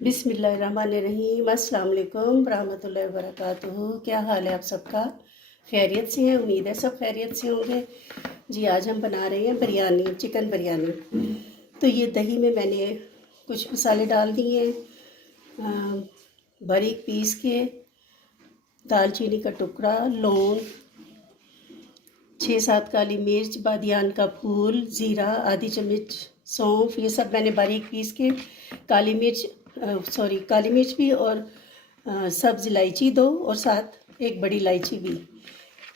बिस्मिल्लाहिर्रहमानिर्रहीम। अस्सलाम वालेकुम रहमतुल्लाहि व बरकातुहू। क्या हाल है आप सबका? खैरियत से हैं? उम्मीद है सब खैरियत से होंगे। जी आज हम बना रहे हैं बिरयानी, चिकन बिरयानी। तो ये दही में मैंने कुछ मसाले डाल दिए हैं, बारीक पीस के दालचीनी का टुकड़ा, लौंग, 6-7 काली मिर्च, बादियान का फूल, ज़ीरा, आधी चम्मच सौंफ, ये सब मैंने बारीक पीस के, काली मिर्च काली मिर्च भी, और सब्ज़ इलायची 2 और साथ एक बड़ी इलायची भी,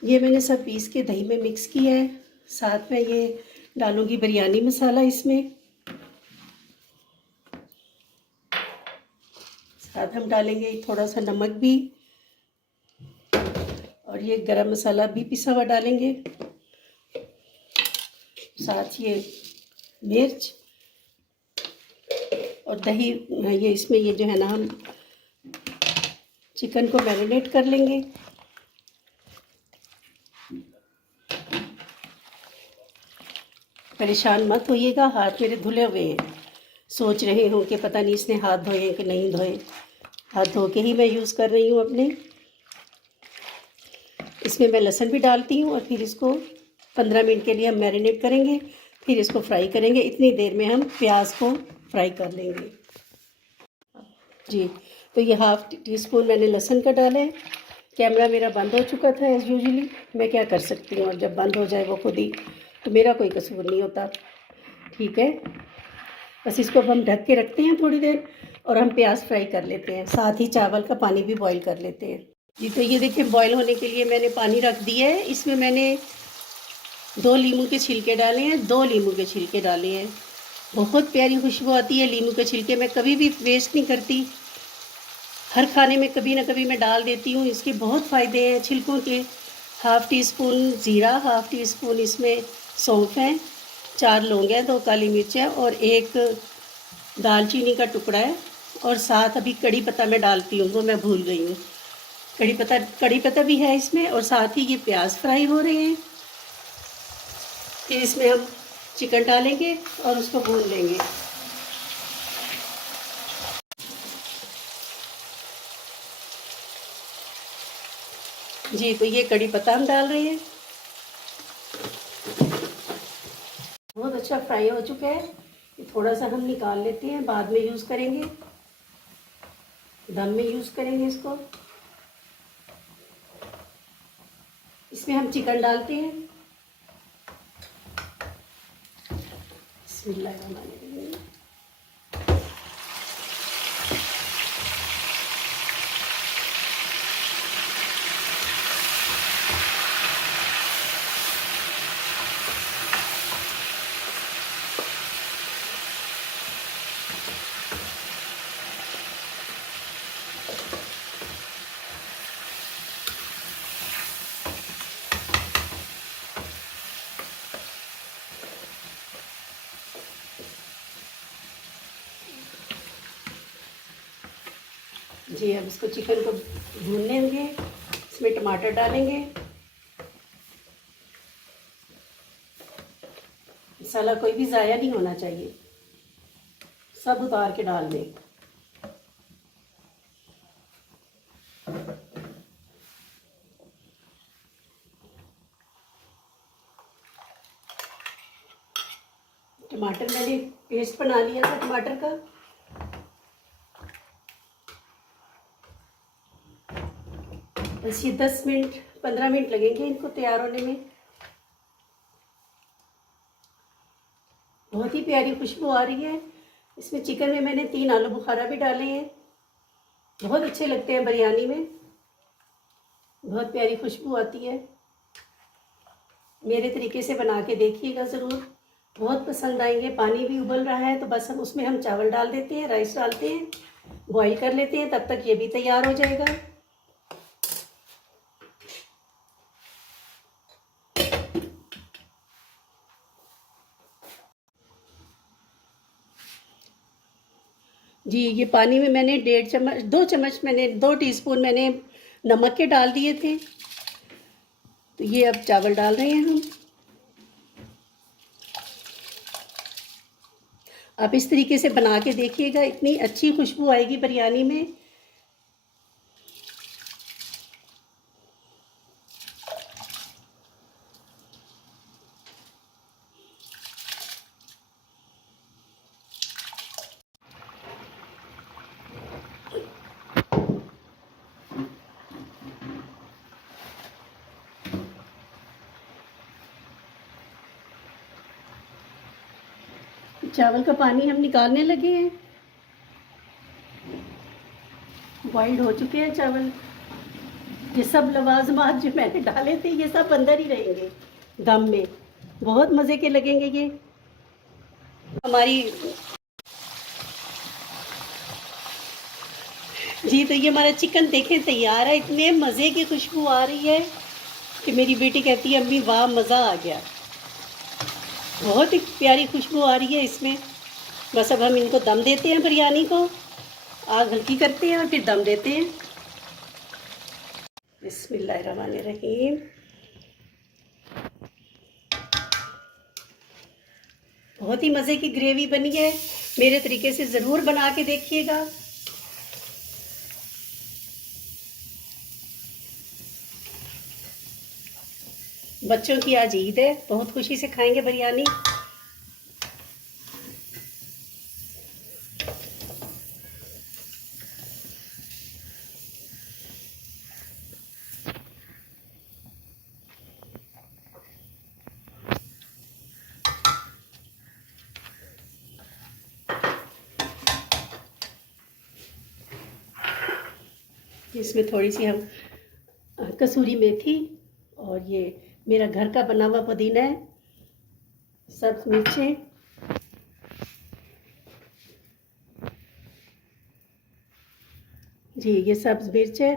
ये मैंने सब पीस के दही में मिक्स किया है। साथ में ये डालूँगी बिरयानी मसाला इसमें, साथ हम डालेंगे थोड़ा सा नमक भी, और ये गरम मसाला भी पिसा हुआ डालेंगे, साथ ये मिर्च और दही। ये इसमें ये जो है ना, हम चिकन को मैरिनेट कर लेंगे। परेशान मत होइएगा, हाथ मेरे धुले हुए हैं। सोच रहे हो कि पता नहीं इसने हाथ धोए हैं कि नहीं धोए। हाथ धो के ही मैं यूज़ कर रही हूँ अपने। इसमें मैं लहसुन भी डालती हूँ और फिर इसको 15 मिनट के लिए हम मैरिनेट करेंगे, फिर इसको फ्राई करेंगे। इतनी देर में हम प्याज को फ्राई कर लेंगे। जी, तो ये हाफ़ टी स्पून मैंने लहसुन का डाला है। कैमरा मेरा बंद हो चुका था एज़ यूजुअली, मैं क्या कर सकती हूँ, और जब बंद हो जाए वो खुद ही, तो मेरा कोई कसूर नहीं होता। ठीक है, बस इसको अब हम ढक के रखते हैं थोड़ी देर, और हम प्याज फ्राई कर लेते हैं। साथ ही चावल का पानी भी बॉईल कर लेते हैं। जी, तो ये देखिए बॉईल होने के लिए मैंने पानी रख दिया है। इसमें मैंने 2 नींबू के छिलके डाले हैं, 2 नींबू के छिलके डाले हैं। बहुत प्यारी खुशबू आती है नींबू के छिलके। मैं कभी भी वेस्ट नहीं करती, हर खाने में कभी ना कभी मैं डाल देती हूँ। इसके बहुत फ़ायदे हैं छिलकों के। हाफ़ टी स्पून ज़ीरा, हाफ़ टी स्पून इसमें सौंफ है, 4 लौंग हैं, 2 काली मिर्च है और 1 दालचीनी का टुकड़ा है, और साथ अभी कड़ी पत्ता मैं डालती हूँ, वो मैं भूल गई हूँ। कड़ी पत्ता भी है इसमें, और साथ ही ये प्याज फ्राई हो रहे हैं। फिर इसमें हम चिकन डालेंगे और उसको भून लेंगे। जी, तो ये कड़ी पत्ता हम डाल रहे हैं। बहुत अच्छा फ्राई हो चुका है। ये थोड़ा सा हम निकाल लेते हैं, बाद में यूज़ करेंगे, दम में यूज़ करेंगे इसको। इसमें हम चिकन डालते हैं। बिस्मिल्लाहिर्रहमानिर्रहीम। जी, अब इसको चिकन को भून लेंगे। इसमें टमाटर डालेंगे। मसाला कोई भी ज़ाया नहीं होना चाहिए, सब उतार के डाल दें। टमाटर मैंने पेस्ट बना लिया था टमाटर का। बस ये 10 मिनट 15 मिनट लगेंगे इनको तैयार होने में। बहुत ही प्यारी खुशबू आ रही है। इसमें चिकन में मैंने 3 आलू बुखारा भी डाले हैं, बहुत अच्छे लगते हैं बिरयानी में, बहुत प्यारी खुशबू आती है। मेरे तरीके से बना के देखिएगा ज़रूर, बहुत पसंद आएंगे। पानी भी उबल रहा है, तो बस हम चावल डाल देते हैं, राइस डालते हैं, बॉईल कर लेते हैं, तब तक ये भी तैयार हो जाएगा। जी, ये पानी में मैंने 1.5 चम्मच 2 चम्मच मैंने 2 टीस्पून मैंने नमक के डाल दिए थे। तो ये अब चावल डाल रहे हैं हम। आप इस तरीके से बना के देखिएगा, इतनी अच्छी खुशबू आएगी बिरयानी में। चावल का पानी हम निकालने लगे हैं, बॉइल्ड हो चुके हैं चावल। ये सब लवाजमात जो मैंने डाले थे ये सब अंदर ही रहेंगे दम में, बहुत मज़े के लगेंगे ये हमारी। जी तो ये हमारा चिकन देखें तैयार है, इतने मज़े की खुशबू आ रही है कि मेरी बेटी कहती है अम्मी वाह मज़ा आ गया। बहुत ही प्यारी खुशबू आ रही है इसमें। बस अब हम इनको दम देते हैं, बिरयानी को आग हल्की करते हैं और फिर दम देते हैं। बिस्मिल्लाहिर्रहमानिर्रहीम। बहुत ही मज़े की ग्रेवी बनी है, मेरे तरीके से ज़रूर बना के देखिएगा। बच्चों की आज ईद है, बहुत खुशी से खाएंगे बिरयानी। इसमें थोड़ी सी हम कसूरी मेथी और ये मेरा घर का बना हुआ पुदीना है, सब्ज मिर्चें, जी ये सब्ज मिर्च है।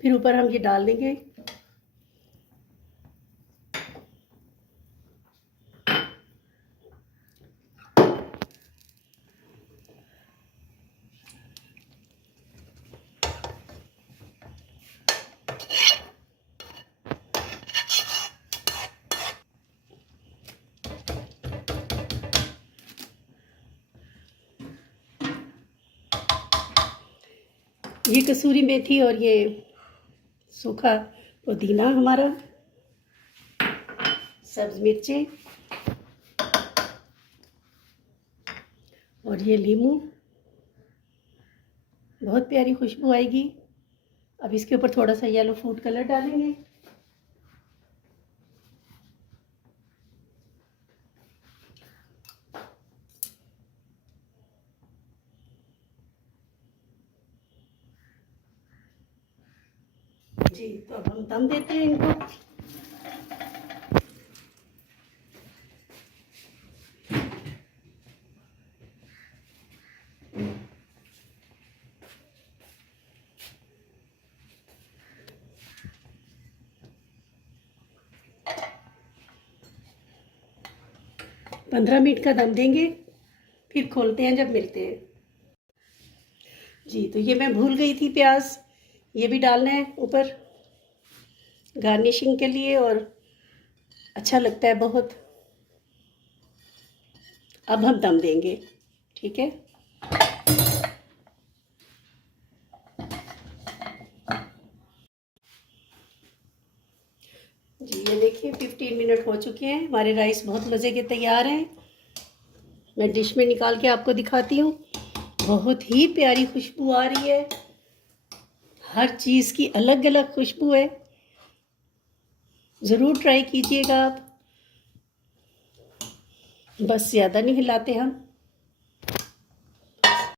फिर ऊपर हम ये डाल देंगे ये कसूरी मेथी और ये सूखा पुदीना हमारा, सब्ज मिर्चें और ये लीमू। बहुत प्यारी खुशबू आएगी। अब इसके ऊपर थोड़ा सा येलो फूड कलर डालेंगे। जी तो अब हम दम देते हैं इनको। पंद्रह मिनट का दम देंगे, फिर खोलते हैं जब मिलते हैं। जी तो ये मैं भूल गई थी, प्याज ये भी डालना है ऊपर गार्निशिंग के लिए और अच्छा लगता है बहुत। अब हम दम देंगे, ठीक है। जी ये देखिए 15 मिनट हो चुके हैं, हमारे राइस बहुत मज़े के तैयार हैं। मैं डिश में निकाल के आपको दिखाती हूँ। बहुत ही प्यारी खुशबू आ रही है, हर चीज़ की अलग अलग खुशबू है। ज़रूर ट्राई कीजिएगा आप। बस ज़्यादा नहीं हिलाते हम।